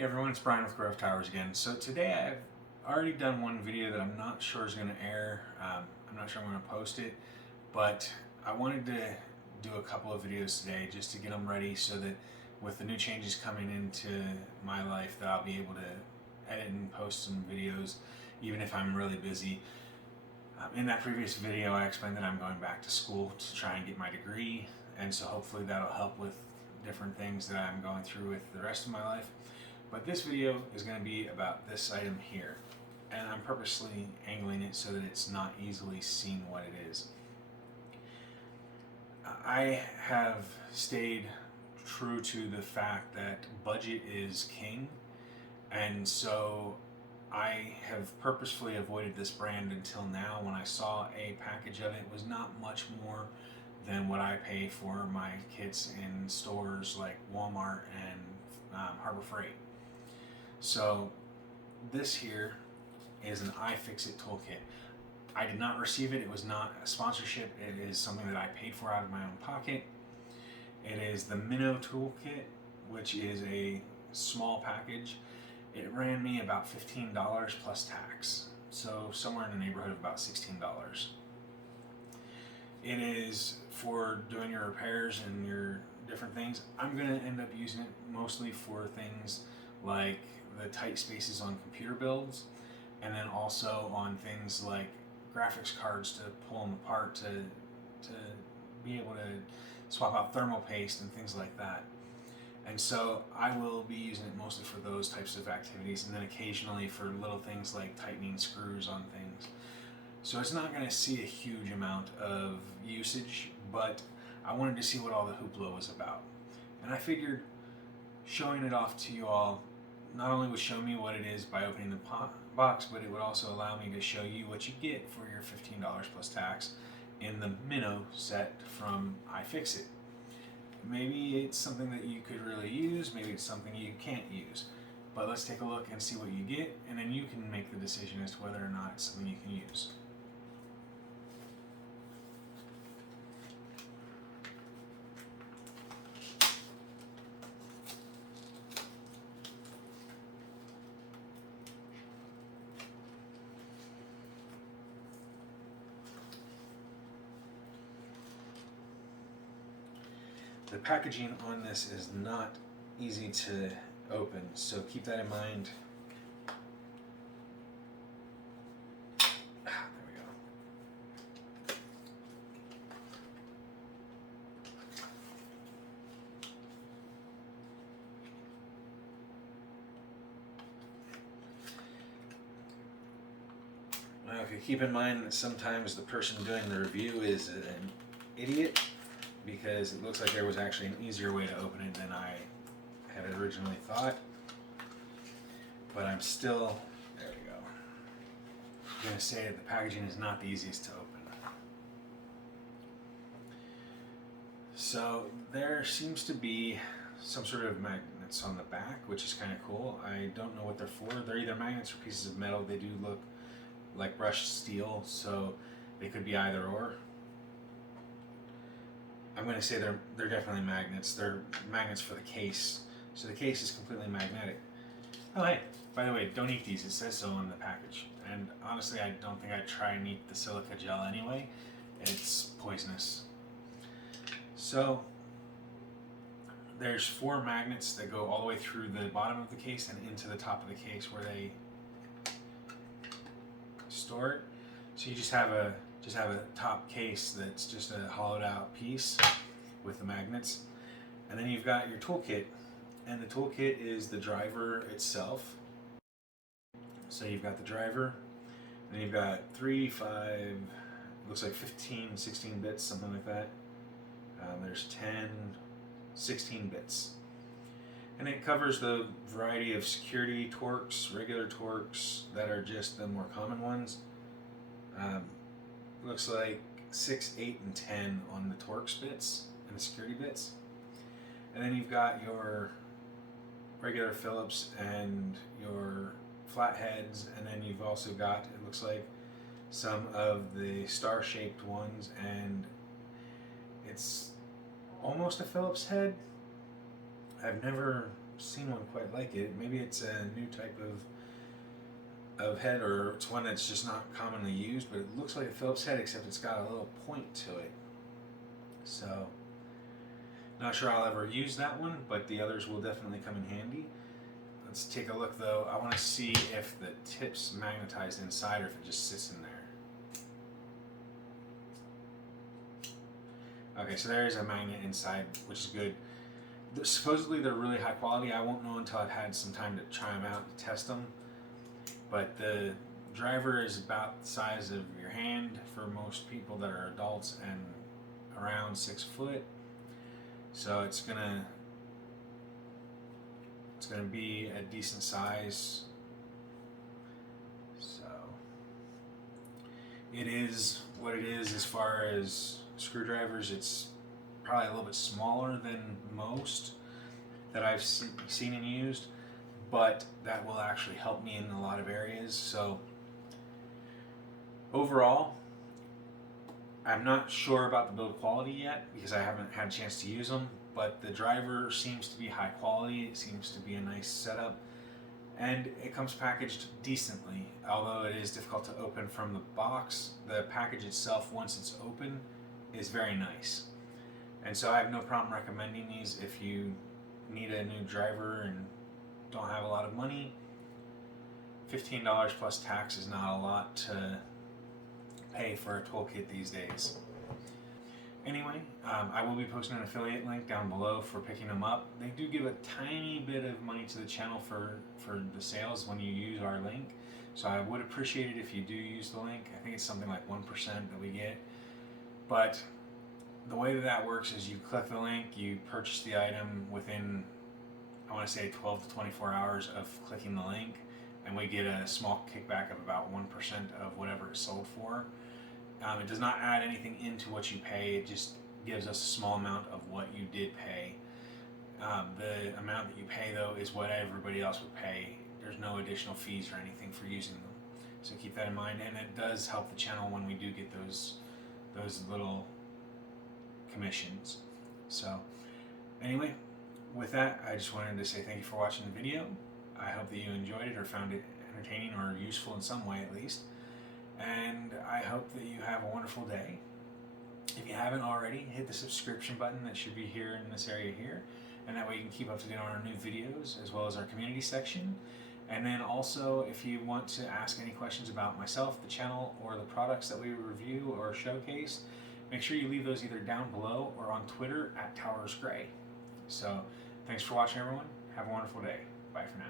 Hey everyone, it's Brian with GreyWolf Towers again. So today I've already done one video that I'm not sure is going to air. I'm not sure I'm going to post it, but I wanted to do a couple of videos today just to get them ready so that with the new changes coming into my life that I'll be able to edit and post some videos even if I'm really busy. In that previous video I explained that I'm going back to school to try and get my degree, and so hopefully that'll help with different things that I'm going through with the rest of my life. But this video is going to be about this item here, and I'm purposely angling it so that it's not easily seen what it is. I have stayed true to the fact that budget is king, and so I have purposefully avoided this brand until now. When I saw a package of it, it was not much more than what I pay for my kits in stores like Walmart and Harbor Freight. So this here is an Ifixit Toolkit. I did not receive it. It was not a sponsorship. It is something that I paid for out of my own pocket. It is the Minnow Tool Kit, which is a small package. It ran me about $15 plus tax, so somewhere in the neighborhood of about $16. It is for doing your repairs and your different things. I'm going to end up using it mostly for things like the tight spaces on computer builds, and then also on things like graphics cards to pull them apart to be able to swap out thermal paste and things like that. And so I will be using it mostly for those types of activities, and then occasionally for little things like tightening screws on things. So it's not going to see a huge amount of usage, but I wanted to see what all the hoopla was about. And I figured showing it off to you all not only would show me what it is by opening the box, but it would also allow me to show you what you get for your $15 plus tax in the Minnow set from Ifixit. Maybe it's something that you could really use, maybe it's something you can't use. But let's take a look and see what you get, and then you can make the decision as to whether or not it's something you can use. The packaging on this is not easy to open, so keep that in mind. There we go. Okay, keep in mind that sometimes the person doing the review is an idiot, because it looks like there was actually an easier way to open it than I had originally thought. But I'm still, there we go, going to say that the packaging is not the easiest to open. So there seems to be some sort of magnets on the back, which is kind of cool. I don't know what they're for. They're either magnets or pieces of metal. They do look like brushed steel, so they could be either or. I'm going to say they're definitely magnets. They're magnets for the case. So the case is completely magnetic. Oh hey, by the way, don't eat these. It says so on the package. And honestly, I don't think I'd try and eat the silica gel anyway. It's poisonous. So there's 4 magnets that go all the way through the bottom of the case and into the top of the case where they store it. So you just have a top case that's just a hollowed out piece with the magnets, and then you've got your toolkit, and the toolkit is the driver itself. So you've got the driver, and then you've got 3, 5, looks like 15, 16 bits, something like that. There's 10, 16 bits, and it covers the variety of security torques, regular torques that are just the more common ones. Looks like 6, 8, and 10 on the Torx bits and the security bits. And then you've got your regular Phillips and your flatheads, and then you've also got, it looks like, some of the star-shaped ones, and it's almost a Phillips head. I've never seen one quite like it. Maybe it's a new type of head, or it's one that's just not commonly used, but it looks like a Phillips head, except it's got a little point to it. So, not sure I'll ever use that one, but the others will definitely come in handy. Let's take a look though. I want to see if the tip's magnetized inside or if it just sits in there. Okay, so there is a magnet inside, which is good. Supposedly they're really high quality. I won't know until I've had some time to try them out and test them. But the driver is about the size of your hand for most people that are adults and around 6 foot. So it's gonna be a decent size. So it is what it is as far as screwdrivers. It's probably a little bit smaller than most that I've seen and used, but that will actually help me in a lot of areas. So overall, I'm not sure about the build quality yet because I haven't had a chance to use them, but the driver seems to be high quality. It seems to be a nice setup, and it comes packaged decently. Although it is difficult to open from the box, the package itself, once it's open, is very nice. And so I have no problem recommending these if you need a new driver and don't have a lot of money. $15 plus tax is not a lot to pay for a toolkit these days. Anyway, I will be posting an affiliate link down below for picking them up. They do give a tiny bit of money to the channel for the sales when you use our link. So I would appreciate it if you do use the link. I think it's something like 1% that we get. But the way that works is you click the link, you purchase the item within, I want to say 12 to 24 hours of clicking the link, and we get a small kickback of about 1% of whatever it's sold for. It does not add anything into what you pay. It just gives us a small amount of what you did pay. The amount that you pay though is what everybody else would pay. There's no additional fees or anything for using them. So keep that in mind, and it does help the channel when we do get those little commissions. So anyway, with that, I just wanted to say thank you for watching the video. I hope that you enjoyed it or found it entertaining or useful in some way at least. And I hope that you have a wonderful day. If you haven't already, hit the subscription button that should be here in this area here, and that way you can keep up to date on our new videos as well as our community section. And then also, if you want to ask any questions about myself, the channel, or the products that we review or showcase, make sure you leave those either down below or on Twitter @TowersGrey. So thanks for watching, everyone. Have a wonderful day. Bye for now.